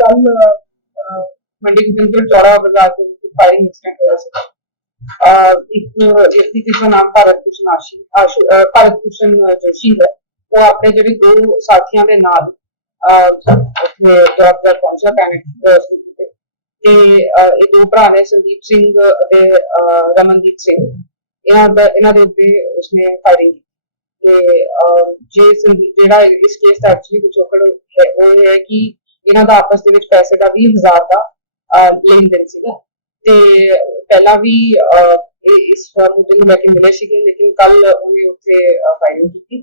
ਕੱਲ ਮੰਡੀ ਗੋਬਿੰਦਪੁਰ ਚੌੜਾ ਬਾਜ਼ਾਰ ਦੇ ਵਿੱਚ ਫਾਇਰਿੰਗ ਇੰਸੀਡੈਂਟ ਹੋਇਆ ਸੀ। ਇੱਕ ਵਿਅਕਤੀ ਜਿਸਦਾ ਨਾਮ ਭਾਰਤ ਭੂਸ਼ਣ ਆਸ਼ੀ ਭਾਰਤ ਭੂਸ਼ਣ ਜੋਸ਼ੀ ਹੈ। ਉਹ ਆਪਣੇ ਜਿਹੜੇ ਦੋ ਸਾਥੀਆਂ ਦੇ ਨਾਲ, ਅਹ ਦਾ ਪਹੁੰਚਿਆ, ਪੈਨਿਕ ਤੇ। ਇਹ ਦੋ ਭਰਾ ਨੇ ਸੰਦੀਪ ਸਿੰਘ ਅਤੇ ਰਮਨਦੀਪ ਸਿੰਘ। ਇਹਨਾਂ ਦਾ, ਇਹਨਾਂ ਦੇ ਉੱਤੇ ਉਸਨੇ ਫਾਇਰਿੰਗ ਕੀਤੀ। ਤੇ ਜੇ ਸੰਦੀਪ, ਜਿਹੜਾ ਇਸ ਕੇਸ ਦਾ ਐਕਚੁਅਲੀ ਵਿਚੋਕੜ ਹੈ, ਉਹ ਹੈ ਕਿ ਇਹਨਾਂ ਦਾ ਆਪਸ ਦੇ ਵਿੱਚ ਪੈਸੇ ਦਾ 20000 ਦਾ ਲੈਣ ਦੇਣ ਸੀਗਾ। ਤੇ ਪਹਿਲਾਂ ਵੀ ਅਹ, ਇਸ ਮੁੱਦੇ ਨੂੰ ਲੈ ਕੇ ਮਿਲੇ ਸੀਗੇ ਲੇਕਿਨ ਕੱਲ ਉਹਨੇ ਉੱਥੇ ਫਾਇਰਿੰਗ ਕੀਤੀ।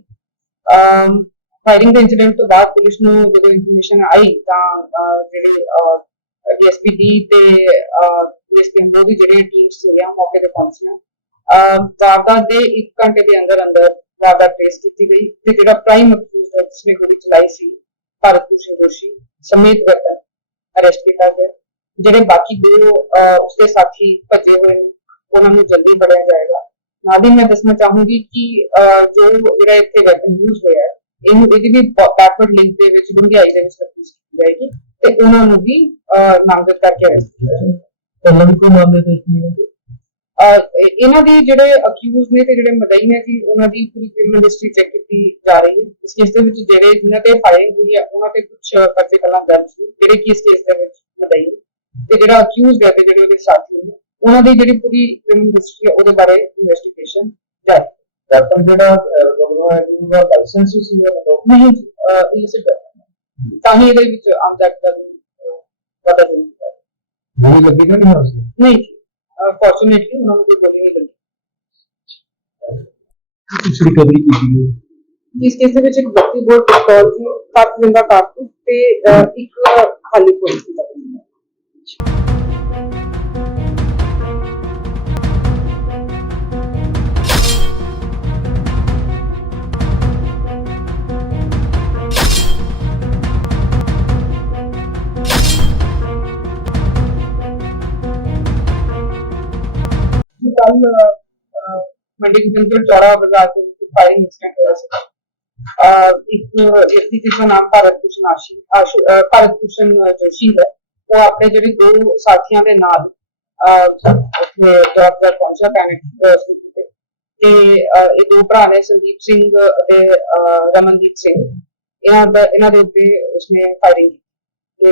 ਫਾਇਰਿੰਗ ਦੇ ਇੰਸੀਡੈਂਟ ਤੋਂ ਬਾਅਦ ਪੁਲਿਸ ਨੂੰ ਜਦੋਂ ਇਨਫੋਰਮੇਸ਼ਨ ਆਈ ਤਾਂ ਜਿਹੜੇ ਡੀਐਸਪੀ ਦੀ ਤੇ ਡੀਐਸਪੀ ਅੰਦਰੋਂ ਦੀ ਜਿਹੜੀ ਟੀਮ ਸੀਗੀਆਂ ਮੌਕੇ ਤੇ ਪਹੁੰਚੀਆਂ। ਵਾਰਦਾਤ ਦੇ 1 ਘੰਟੇ ਦੇ ਅੰਦਰ ਅੰਦਰ ਵਾਰਦਾਤ ਟ੍ਰੇਸ ਕੀਤੀ ਗਈ ਤੇ ਜਿਹੜਾ ਪ੍ਰਾਈਮ ਅਕਿਊਜ਼ਡ ਜਿਸਨੇ ਗੋਲੀ ਚਲਾਈ ਸੀ। ਭਾਰਤ ਭੂਸ਼ਣ ਦੋਸ਼ੀ ਸਮੇਤ ਵਰਤਨ ਅਰੈਸਟ ਕੀਤਾ ਗਿਆ। ਜਿਹੜੇ ਬਾਕੀ ਦੋ ਉਸਦੇ ਸਾਥੀ ਭੱਜੇ ਹੋਏ ਨੇ ਉਹਨਾਂ ਨੂੰ ਜਲਦੀ ਫੜਿਆ ਜਾਏਗਾ। ਨਾਲ ਹੀ ਮੈਂ ਦੱਸਣਾ ਚਾਹੂੰਗੀ ਕਿ ਜੋ ਜਿਹੜਾ ਇੱਥੇ ਵੈਪਨ ਯੂਜ਼ ਹੋਇਆ ਹੈ ਇਹਨੂੰ ਇਹਦੀ ਵੀ ਬੈਕਵਰਡ ਲਿੰਕ ਦੇ ਵਿੱਚ ਡੂੰਘਾਈ ਦੇ ਵਿੱਚ ਤਫਤੀਸ਼ ਕੀਤੀ ਜਾਏਗੀ ਤੇ ਉਹਨਾਂ ਨੂੰ ਵੀ ਅਹ, ਨਾਮਜ਼ਦ ਕਰਕੇ ਅਰੈਸਟ ਕੀਤਾ ਜਾਏਗਾ। ਪਹਿਲਾਂ ਵੀ ਕੋਈ ਮਾਮਲੇ ਦਰਜ ਨਹੀਂ ਇਹਨਾਂ ਦੇ ਜਿਹੜੇ ਅਕਿਊਜ਼ ਨੇ ਤੇ ਜਿਹੜੇ ਮਦਈ ਨੇ ਜੀ ਉਹਨਾਂ ਦੀ ਪੂਰੀ ਕ੍ਰਿਮੀਨਲ ਹਿਸਟਰੀ ਚੈੱਕ ਕੀਤੀ ਜਾ ਰਹੀ ਹੈ। ਇਸ ਕੇਸ ਦੇ ਵਿੱਚ ਜਿਹੜੇ ਜਿਨ੍ਹਾਂ ਤੇ ਫਾਇਰਿੰਗ ਹੋਈ ਹੈ ਉਹਨਾਂ ਤੇ ਕੁਝ ਪਰਚੇ ਪਹਿਲਾਂ ਦਰਜ ਸੀ ਜਿਹੜੇ ਕਿ ਇਸ ਕੇਸ ਦੇ ਵਿੱਚ ਮਦਈ ਤੇ ਜਿਹੜਾ ਅਕਿਊਜ਼ਡ ਹੈ ਤੇ ਜਿਹੜੇ ਉਹਦੇ ਸਾਥੀ ਨੇ ਉਹਨਾਂ ਦੀ ਜਿਹੜੀ ਪੂਰੀ ਕ੍ਰਿਮੀਨਲ ਹਿਸਟਰੀ ਹੈ ਉਹਦੇ ਬਾਰੇ ਇਨਵੈਸਟੀਗੇਸ਼ਨ ਜਾਰੀ ਹੈ। ਵੈਪਨ ਜਿਹੜਾ ਉਹਦਾ ਲਾਇਸੈਂਸ ਸੀ ਨਹੀਂ ਇਲਿਸਿਟ ਤਾਂ ਹੀ ਇਹਦੇ ਵਿੱਚ ਆਮ ਤੱਕ ਦਾ ਪਤਾ ਚੱਲਦਾ ਨਹੀਂ ਹੋਈ ਸੀ ਨਹੀਂ ਫੋਰਚੂਨੇਟਲੀ ਉਹਨਾਂ ਨੂੰ ਕੋਈ ਗੋਲੀ ਨਹੀਂ ਲੱਗੀ ਕੁਛ ਰਿਕਵਰੀ ਕੀਤੀ? ਹੈ ਇਸ ਕੇਸ ਦੇ ਵਿੱਚ ਇੱਕ 32 ਬੋਰ ਪਿਸਤੌਲ ਸੀ। ਸੱਤ ਜਿੰਦਾ ਕਾਰਤੂਸ ਤੇ ਅਹ, ਇੱਕ ਖਾਲੀ ਗੋਲੀ ਸੀ। ਕੱਲ ਮੰਡੀ ਗੋਬਿੰਦਪੁਰ ਚੌੜਾ ਬਾਜ਼ਾਰ ਦੇ ਵਿੱਚ ਫਾਇਰਿੰਗ ਇੰਸੀਡੈਂਟ ਹੋਇਆ ਸੀ। ਇੱਕ ਵਿਅਕਤੀ ਜਿਸਦਾ ਨਾਮ ਭਾਰਤ ਭੂਸ਼ਣ ਆਸ਼ੀ ਭਾਰਤ ਭੂਸ਼ਣ ਜੋਸ਼ੀ ਹੈ ਉਹ ਆਪਣੇ ਜਿਹੜੇ ਦੋ ਸਾਥੀਆਂ ਦੇ ਨਾਲ ਅਹ, ਪਹੁੰਚਿਆ ਪੈਨਿਕ ਤੇ। ਇਹ ਦੋ ਭਰਾ ਨੇ ਸੰਦੀਪ ਸਿੰਘ ਅਤੇ ਰਮਨਦੀਪ ਸਿੰਘ। ਇਹਨਾਂ ਦਾ ਇਹਨਾਂ ਦੇ ਉੱਤੇ ਉਸਨੇ ਫਾਇਰਿੰਗ ਕੀਤੀ। ਤੇ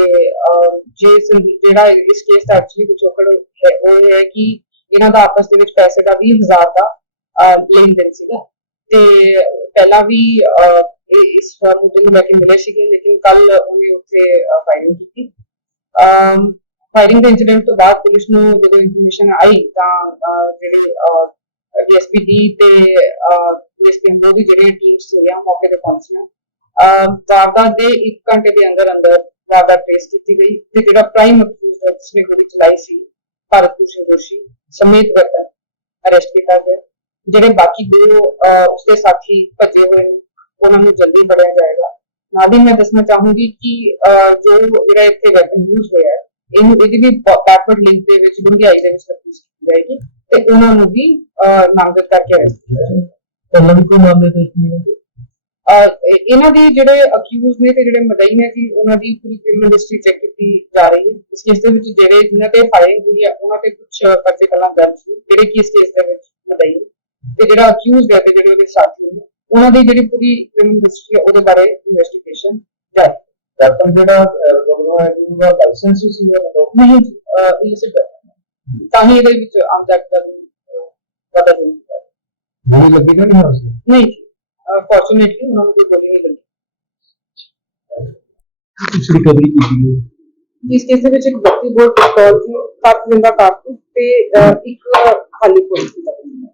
ਜੇ ਸੰਦੀਪ ਜਿਹੜਾ ਇਸ ਕੇਸ ਦਾ ਐਕਚੁਅਲੀ ਵਿਚੋਕੜ ਹੈ ਉਹ ਇਹ ਹੈ ਕਿ ਇਹਨਾਂ ਦਾ ਆਪਸ ਦੇ ਵਿੱਚ ਪੈਸੇ ਦਾ 20000 ਦਾ ਅਹ, ਲੈਣ ਦੇਣ ਸੀਗਾ। ਤੇ ਪਹਿਲਾਂ ਵੀ ਇਸ ਮੁੱਦੇ ਨੂੰ ਲੈ ਕੇ ਮਿਲੇ ਸੀਗੇ ਲੇਕਿਨ ਕੱਲ ਉਹਨੇ ਉੱਥੇ ਫਾਇਰਿੰਗ ਕੀਤੀ। ਫਾਇਰਿੰਗ ਦੇ ਇੰਸੀਡੈਂਟ ਤੋਂ ਬਾਅਦ ਪੁਲਿਸ ਨੂੰ ਜਦੋਂ ਇਨਫੋਰਮੇਸ਼ਨ ਆਈ ਤਾਂ ਜਿਹੜੇ ਡੀਐਸਪੀ ਦੀ ਤੇ ਡੀਐਸਪੀ ਅੰਦਰੋਂ ਦੀ ਜਿਹੜੀ ਟੀਮ ਸੀਗੀਆਂ ਮੌਕੇ ਤੇ ਪਹੁੰਚੀਆਂ। ਵਾਰਦਾਤ ਦੇ 1 ਘੰਟੇ ਦੇ ਅੰਦਰ ਅੰਦਰ ਵਾਰਦਾਤ ਟ੍ਰੇਸ ਕੀਤੀ ਗਈ ਤੇ ਜਿਹੜਾ ਪ੍ਰਾਈਮ ਅਕਿਊਜ਼ਡ ਹੈ ਗੋਲੀ ਚਲਾਈ ਸੀ ਭਾਰਤ ਭੂਸ਼ਣ ਦੋਸ਼ੀ ਸਮੇਤ ਵਰਤਨ ਅਰੈਸਟ ਕੀਤਾ ਗਿਆ। ਜਿਹੜੇ ਬਾਕੀ ਦੋ ਉਸਦੇ ਸਾਥੀ ਭੱਜੇ ਹੋਏ ਨੇ, ਉਹਨਾਂ ਨੂੰ ਜਲਦੀ ਫੜਿਆ ਜਾਏਗਾ। ਨਾਲ ਹੀ ਮੈਂ ਦੱਸਣਾ ਚਾਹੂੰਗੀ ਕਿ ਜੋ ਜਿਹੜਾ ਇੱਥੇ ਵੈਪਨ ਯੂਜ਼ ਹੋਇਆ ਹੈ, ਇਹਨੂੰ ਇਹਦੀ ਵੀ ਬੈਕਵਰਡ ਲਿੰਕ ਦੇ ਵਿੱਚ ਡੂੰਘਾਈ ਦੇ ਵਿੱਚ ਤਫਤੀਸ਼ ਕੀਤੀ ਜਾਏਗੀ ਤੇ ਉਹਨਾਂ ਨੂੰ ਵੀ ਨਾਮਜ਼ਦ ਕਰਕੇ ਅਰੈਸਟ ਕੀਤਾ ਜਾਏਗਾ। ਪਹਿਲਾਂ ਵੀ ਕੋਈ ਮਾਮਲੇ ਦਰਜ ਨਹੀਂ ਹੋਏ ਇਹਨਾਂ ਦੇ ਜਿਹੜੇ ਅਕਿਊਜ਼ ਨੇ ਤੇ ਜਿਹੜੇ ਮਦਈ ਨੇ ਜੀ ਉਹਨਾਂ ਦੀ ਪੂਰੀ ਕ੍ਰਿਮੀਨਲ ਹਿਸਟਰੀ ਚੈੱਕ ਕੀਤੀ ਜਾ ਰਹੀ ਹੈ। ਇਸ ਕੇਸ ਦੇ ਵਿੱਚ ਜਿਹੜੇ ਜਿਨ੍ਹਾਂ ਤੇ ਫਾਇਰਿੰਗ ਹੋਈ ਹੈ ਉਹਨਾਂ ਤੇ ਕੁਝ ਪਰਚੇ ਪਹਿਲਾਂ ਦਰਜ ਸੀ ਜਿਹੜੇ ਕਿ ਇਸ ਕੇਸ ਦੇ ਵਿੱਚ ਮਦਈ ਨੇ ਤੇ ਜਿਹੜਾ ਅਕਿਊਜ਼ਡ ਹੈ ਤੇ ਜਿਹੜੇ ਉਹਦੇ ਸਾਥੀ ਨੇ ਉਹਨਾਂ ਦੀ ਜਿਹੜੀ ਪੂਰੀ ਕ੍ਰਿਮੀਨਲ ਹਿਸਟਰੀ ਹੈ ਉਹਦੇ ਬਾਰੇ ਇਨਵੈਸਟੀਗੇਸ਼ਨ ਜਾਰੀ ਹੈ। ਵੈਪਨ ਜਿਹੜਾ ਹੈ ਉਹਦਾ ਲਾਇਸੈਂਸ ਸੀ ਨਹੀਂ ਇਲਿਸਿਟ ਤਾਂ ਹੀ ਇਹਦੇ ਵਿੱਚ ਆਮ ਦਾ ਅਹ, ਪਤਾ ਚੱਲਦਾ ਹੈ। ਗੋਲੀ ਲੱਗੀ ਤਾਂ ਨਹੀਂ ਹੋਈ ਸੀ ਨਹੀਂ ਫੋਰਚੂਨੇਟਲੀ ਉਹਨਾਂ ਨੂੰ ਕੋਈ ਗੋਲੀ ਨਹੀਂ ਲੱਗੀ ਕੁਛ ਰਿਕਵਰੀ ਕੀਤੀ ਹੈ ਇਸ ਕੇਸ ਦੇ ਵਿੱਚ ਇੱਕ 32 ਬੋਰ ਪਿਸਤੌਲ ਸੀ ਸੱਤ ਜਿੰਦਾ ਕਾਰਤੂਸ ਤੇ ਅਹ, ਇੱਕ ਖਾਲੀ ਗੋਲੀ ਸੀ ਲੱਗੀ